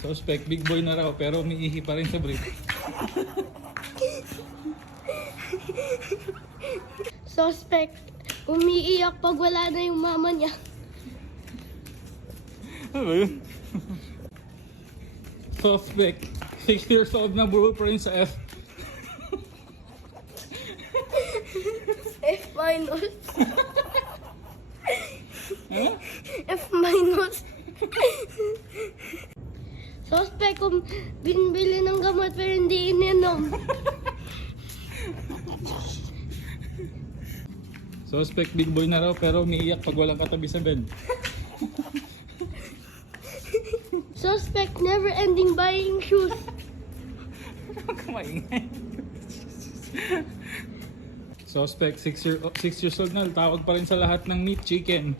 Suspect, big boy na raw pero umiihi pa rin sa brief. Suspect, umiiyak pag wala na yung mama niya. Ano ba yun? Suspect, 6 years old na buro pa rin sa F. F minus. Huh? F minus. Suspect, kung binibili ng gamot pero hindi ininom. Suspect, big boy na raw pero umiiyak pag walang katabi sa bed. Suspect, never ending buying shoes. Kumaingay. Suspect, 6 years old na, tawag pa rin sa lahat ng meat chicken.